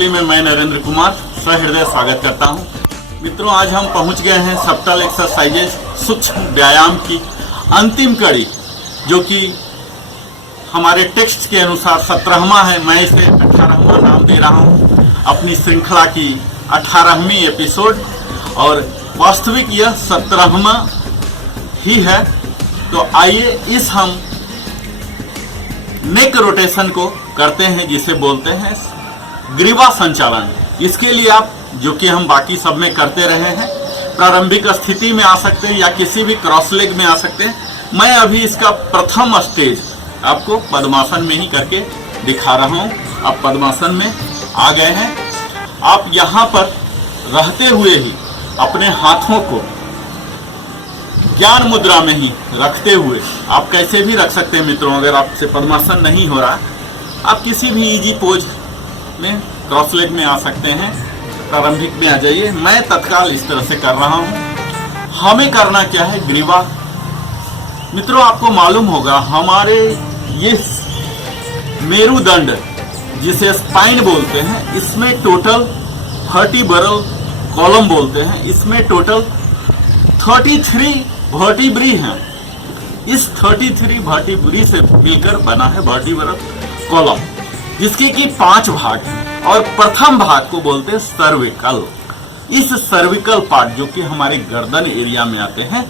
Discipline में मैं नरेंद्र कुमार सहृदय स्वागत करता हूं। मित्रों, आज हम पहुंच गए हैं सब्टल एक्सरसाइजेज सूक्ष्म व्यायाम की अंतिम कड़ी, जो कि हमारे टेक्स्ट के अनुसार 17वां है। मैं इसे 18वां नाम दे रहा हूं, अपनी श्रृंखला की 18वीं एपिसोड, और वास्तविक यह 17वां ही है। तो आइए इस हम नेक रोटेशन को करते हैं, जिसे बोलते हैं ग्रीवा संचालन। इसके लिए आप, जो कि हम बाकी सब में करते रहे हैं, प्रारंभिक स्थिति में आ सकते हैं या किसी भी क्रॉस लेग में आ सकते हैं। मैं अभी इसका प्रथम स्टेज आपको पद्मासन में ही करके दिखा रहा हूं। आप पद्मासन में आ गए हैं। आप यहां पर रहते हुए ही अपने हाथों को ज्ञान मुद्रा में ही रखते हुए, आप कैसे भी रख सकते हैं मित्रों। अगर आपसे पद्मासन नहीं हो रहा, आप किसी भी इजी पोज में क्रॉस लेग में आ सकते हैं। प्रारंभिक में आ जाइए। मैं तत्काल इस तरह से कर रहा हूं। हमें करना क्या है, ग्रीवा। मित्रों, आपको मालूम होगा हमारे ये मेरुदंड, जिसे स्पाइन बोलते हैं, इसमें टोटल वर्टिब्रल कॉलम बोलते हैं, इसमें टोटल 33 वर्टिब्री हैं। इस 33 वर्टिब्री से मिलकर बना है वर्टिब्रल कॉलम, जिसके कि 5 भाग हैं। और प्रथम भाग को बोलते हैं सर्विकल। इस सर्विकल पार्ट, जो कि हमारे गर्दन एरिया में आते हैं,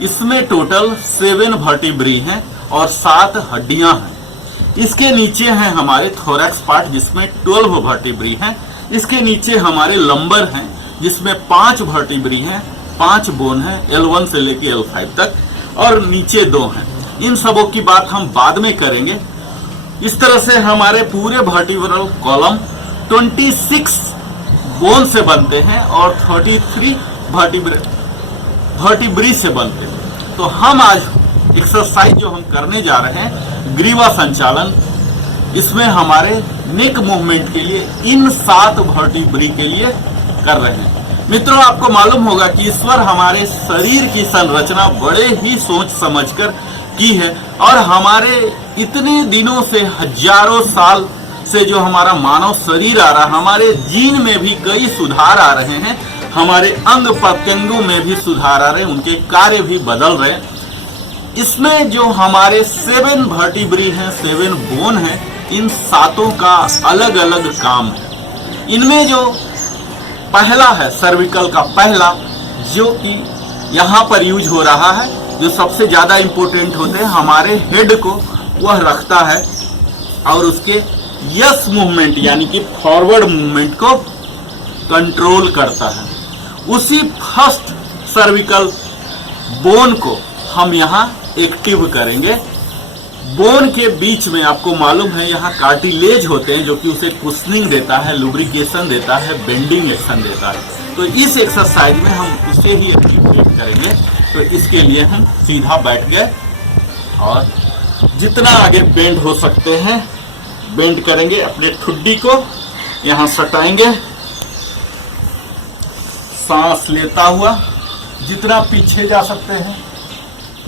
इसमें टोटल 7 वर्टिब्री हैं और 7 हड्डियां हैं। इसके नीचे हैं हमारे थोरैक्स पार्ट, जिसमें 12 वर्टिब्री हैं। इसके नीचे हमारे लंबर हैं, जिसमें 5 वर्टिब्री हैं, 5 बोन हैं, L1 से लेके L5 तक, और नीचे 2 हैं। इन सबों की बात हम बाद में करेंगे। इस तरह से हमारे पूरे वर्टिब्रल कॉलम 26 बोन से बनते हैं और 33 वर्टिब्री से बनते हैं। तो हम आज एक्सरसाइज जो हम करने जा रहे हैं, ग्रीवा संचालन, इसमें हमारे नेक मूवमेंट के लिए इन 7 वर्टिब्री के लिए कर रहे हैं। मित्रों, आपको मालूम होगा कि ईश्वर हमारे शरीर की संरचना बड़े ही सोच समझकर की है, और हमारे इतने दिनों से, हजारों साल से जो हमारा मानव शरीर आ रहा, हमारे जीन में भी कई सुधार आ रहे हैं, हमारे अंग प्रत्यंगों में भी सुधार आ रहे हैं, उनके कार्य भी बदल रहे हैं। इसमें जो हमारे 7 वर्टिब्री हैं, 7 बोन हैं, इन 7 का अलग अलग काम है। इनमें जो पहला है सर्विकल का पहला, जो कि यहाँ पर यूज हो रहा है, जो सबसे ज्यादा इंपोर्टेंट होते हैं, हमारे हेड को वह रखता है और उसके यस मूवमेंट यानी कि फॉरवर्ड मूवमेंट को कंट्रोल करता है। उसी फर्स्ट सर्विकल बोन को हम यहाँ एक्टिव करेंगे। बोन के बीच में आपको मालूम है यहाँ कार्टिलेज होते हैं, जो कि उसे कुशनिंग देता है, लुब्रिकेशन देता है, बेंडिंग एक्शन देता है। तो इस एक्सरसाइज में हम उसे ही एक्टिवेट करेंगे। तो इसके लिए हम सीधा बैठ गए और जितना आगे बेंड हो सकते हैं बेंड करेंगे। अपने ठुड्डी को यहाँ सटाएंगे, सांस लेता हुआ जितना पीछे जा सकते हैं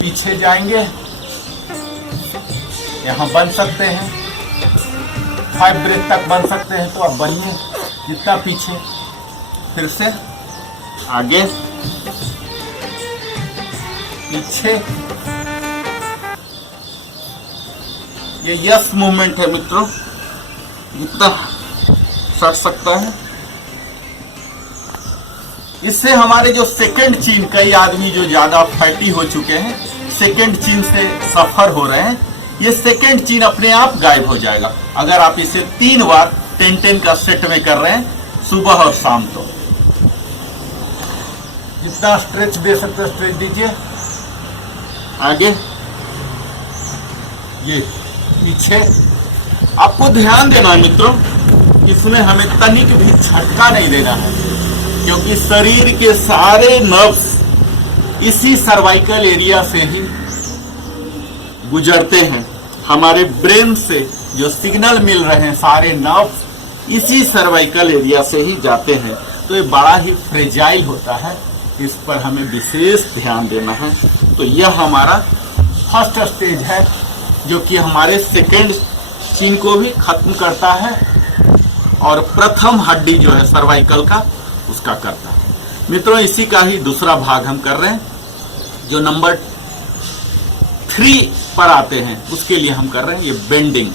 पीछे जाएंगे। यहाँ बन सकते हैं, 5 ब्रेथ तक बन सकते हैं, तो अब बनिए जितना पीछे। फिर से आगे पीछे। ये यस मूवमेंट है मित्रों, जितना सट सकता है। इससे हमारे जो सेकंड चीन, कई आदमी जो ज्यादा फैटी हो चुके हैं, सेकंड चीन से सफर हो रहे हैं, ये सेकंड चीन अपने आप गायब हो जाएगा अगर आप इसे 3 बार 10-10 का सेट में कर रहे हैं, सुबह और शाम। तो जितना स्ट्रेच दे सकते स्ट्रेच दीजिए। आगे, ये पीछे। आपको ध्यान देना है मित्रों, इसमें हमें तनिक भी झटका नहीं देना है, क्योंकि शरीर के सारे नर्व्स इसी सर्वाइकल एरिया से ही गुजरते हैं। हमारे ब्रेन से जो सिग्नल मिल रहे हैं, सारे नर्व्स इसी सर्वाइकल एरिया से ही जाते हैं। तो ये बड़ा ही फ्रेजाइल होता है, इस पर हमें विशेष ध्यान देना है। तो यह हमारा फर्स्ट स्टेज है, जो कि हमारे सेकेंड चीन को भी खत्म करता है और प्रथम हड्डी जो है सर्वाइकल का उसका करता है। मित्रों, इसी का ही दूसरा भाग हम कर रहे हैं, जो नंबर 3 पर आते हैं उसके लिए हम कर रहे हैं ये बेंडिंग।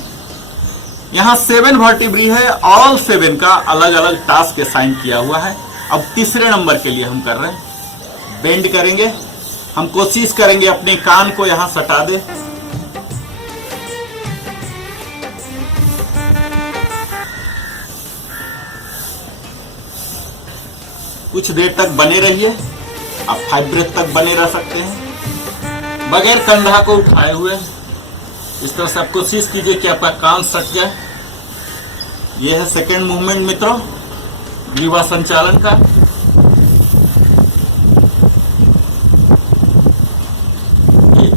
यहां 7 वर्टिब्री है, ऑल 7 का अलग अलग टास्क असाइन किया हुआ है। अब तीसरे नंबर के लिए हम कर रहे हैं बेंड करेंगे। हम कोशिश करेंगे अपने कान को यहां सटा दे, कुछ देर तक बने रहिए। आप 5 ब्रेथ तक बने रह सकते हैं बगैर कंधा को उठाए हुए। इस तरह से आप कोशिश कीजिए कि आपका कान सट जाए। यह है सेकेंड मूवमेंट मित्रों, ग्रीवा संचालन का। ये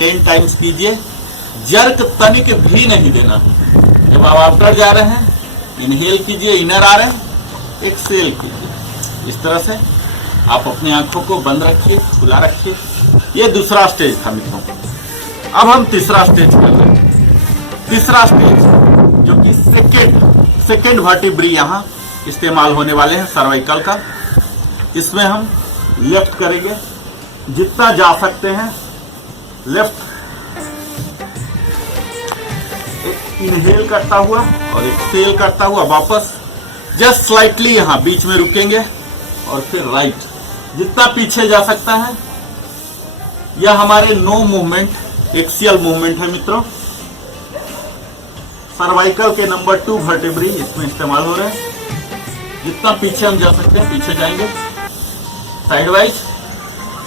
10 टाइम्स कीजिए। जर्क तनिक भी नहीं देना है। जब आप आउटर जा रहे हैं, इनहेल कीजिए, इनर आ रहे हैं, एक्सेल कीजिए। इस तरह से आप अपनी आंखों को बंद रखिए, खुला रखिए। ये दूसरा स्टेज था मित्रों। अब हम तीसरा स्टेज कर रहे हैं। तीसरा स्टेज जो कि सेकेंड वर्टिब्री यहां इस्तेमाल होने वाले हैं सर्वाइकल का। इसमें हम लेफ्ट करेंगे, जितना जा सकते हैं लेफ्ट, एक इनहेल करता हुआ और एक्सहेल करता हुआ वापस जस्ट स्लाइटली यहां बीच में रुकेंगे और फिर राइट, जितना पीछे जा सकता है। यह हमारे नो मूवमेंट एक्सियल मूवमेंट है मित्रों। सर्वाइकल के नंबर 2 वर्टिब्री इसमें इस्तेमाल हो रहे हैं। जितना पीछे हम जा सकते हैं पीछे जाएंगे, साइड वाइज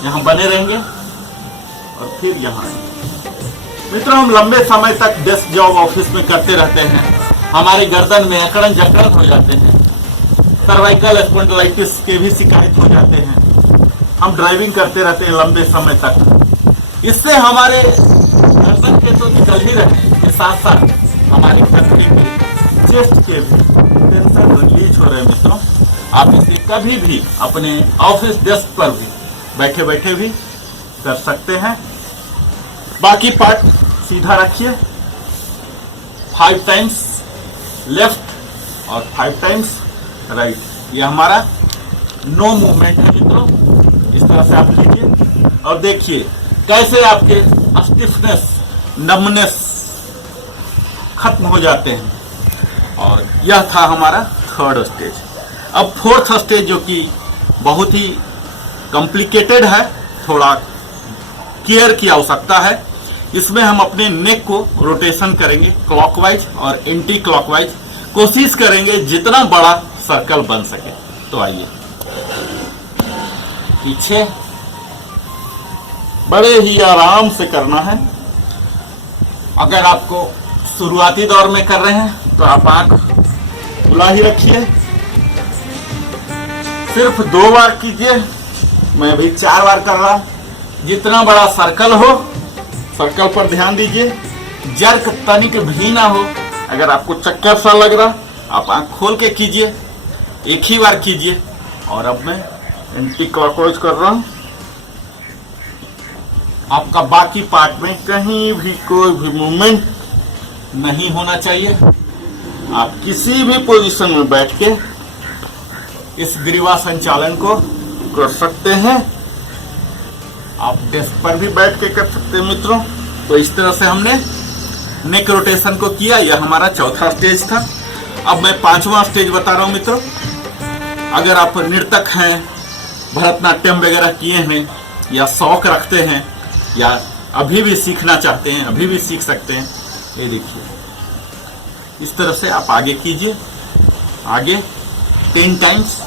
यहां बने रहेंगे और फिर यहां आएंगे। मित्रों, हम लंबे समय तक डेस्क जॉब ऑफिस में करते रहते हैं, हमारी गर्दन में अकड़न जकड़न हो जाते हैं, सर्वाइकल स्पॉन्डिलाइटिस के भी शिकायत हो जाते हैं। हम ड्राइविंग करते रहते हैं लंबे समय तक। इससे हमारे गर्दन के तो निकल ही रहे हैं, साथ साथ हमारी पथरी के, चेस्ट के भी टेंशन रिलीज हो रहे हैं मित्रों। आप इसे कभी भी अपने ऑफिस डेस्क पर भी बैठे बैठे भी कर सकते हैं। बाकी पार्ट सीधा रखिए। 5 टाइम्स लेफ्ट और 5 टाइम्स राइट। ये हमारा नो मूवमेंट है मित्रों। इस तरह से आप कीजिए और देखिए कैसे आपके स्टिफनेस, नमनेस खत्म हो जाते हैं। और यह था हमारा थर्ड स्टेज। अब फोर्थ स्टेज जो कि बहुत ही कॉम्प्लिकेटेड है, थोड़ा केयर की आवश्यकता है। इसमें हम अपने नेक को रोटेशन करेंगे क्लॉकवाइज और एंटी क्लॉकवाइज। कोशिश करेंगे जितना बड़ा सर्कल बन सके। तो आइए पीछे बड़े ही आराम से करना है। अगर आपको शुरुआती दौर में कर रहे हैं तो आप आंख खुला ही रखिए। सिर्फ 2 बार कीजिए, मैं भी 4 बार कर रहा हूं। जितना बड़ा सर्कल हो, सर्कल पर ध्यान दीजिए, जर्क तनिक भी ना हो। अगर आपको चक्कर सा लग रहा, आप आंख खोल के कीजिए, एक ही बार कीजिए। और अब मैं एंटी क्लॉकवाइज कर रहा हूं। आपका बाकी पार्ट में कहीं भी कोई भी मूवमेंट नहीं होना चाहिए। आप किसी भी पोजीशन में बैठ के इस ग्रीवा संचालन को कर सकते हैं। आप डेस्क पर भी बैठ के कर सकते हैं मित्रों। तो इस तरह से हमने नेक रोटेशन को किया। यह हमारा चौथा स्टेज था। अब मैं 5वां स्टेज बता रहा हूं मित्रों। अगर आप नृतक हैं, भरतनाट्यम वगैरह किए हैं या शौक रखते हैं या अभी भी सीखना चाहते हैं, अभी भी सीख सकते हैं। ये देखिए इस तरह से आप आगे कीजिए, आगे 10 टाइम्स।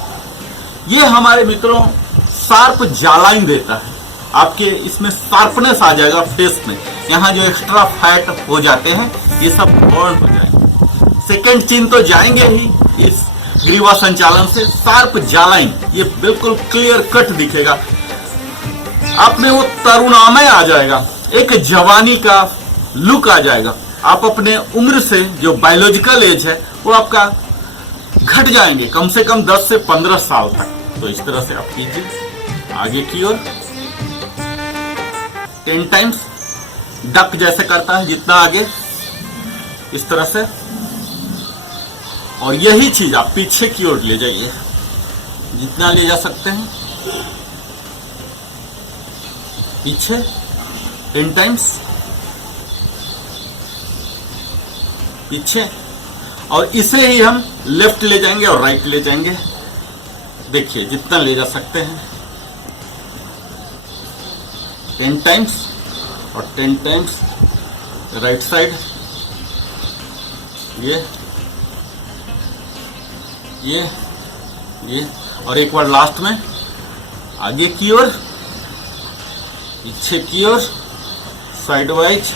ये हमारे मित्रों शार्प जालाइन देता है। आपके इसमें शार्पनेस आ जाएगा फेस में। यहाँ जो एक्स्ट्रा फैट हो जाते हैं ये सब बर्न हो जाएंगे। सेकेंड चिन्ह तो जाएंगे ही इस ग्रीवा संचालन से। शार्प जालाइन ये बिल्कुल क्लियर कट दिखेगा। आप में वो तरुणामय आ जाएगा, एक जवानी का लुक आ जाएगा। आप अपने उम्र से जो बायोलॉजिकल एज है वो आपका घट जाएंगे कम से कम 10 से 15 साल तक। तो इस तरह से आप कीजिए आगे की ओर 10 टाइम्स। डक जैसे करता है जितना आगे, इस तरह से और यही चीज आप पीछे की ओर ले जाइए, जितना ले जा सकते हैं पीछे 10 टाइम्स पीछे, और इसे ही हम लेफ्ट ले जाएंगे और राइट ले जाएंगे। देखिए जितना ले जा सकते हैं 10 टाइम्स और 10 टाइम्स राइट साइड, ये और एक बार लास्ट में आगे की ओर, पीछे की ओर, साइड वाइज।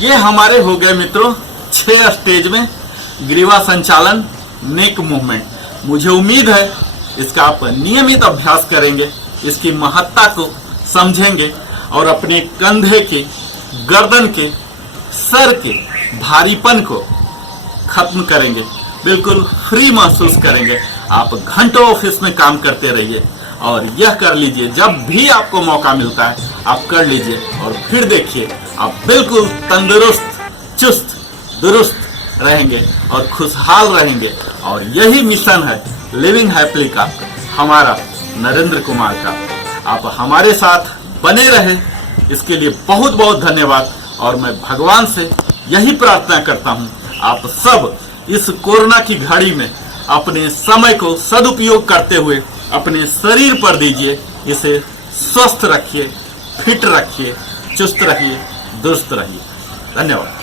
ये हमारे हो गए मित्रों 6 स्टेज में ग्रीवा संचालन नेक मूवमेंट। मुझे उम्मीद है इसका आप नियमित अभ्यास करेंगे, इसकी महत्ता को समझेंगे और अपने कंधे के, गर्दन के, सर के भारीपन को खत्म करेंगे, बिल्कुल फ्री महसूस करेंगे। आप घंटों ऑफिस में काम करते रहिए और यह कर लीजिए, जब भी आपको मौका मिलता है आप कर लीजिए और फिर देखिए आप बिल्कुल तंदुरुस्त, चुस्त दुरुस्त रहेंगे और खुशहाल रहेंगे। और यही मिशन है लिविंग हैप्पीली का, हमारा नरेंद्र कुमार का। आप हमारे साथ बने रहे, इसके लिए बहुत बहुत धन्यवाद। और मैं भगवान से यही प्रार्थना करता हूं आप सब इस कोरोना की घड़ी में अपने समय को सदुपयोग करते हुए अपने शरीर पर दीजिए, इसे स्वस्थ रखिए, फिट रखिए, चुस्त रहिए, दुरुस्त रहिए। धन्यवाद।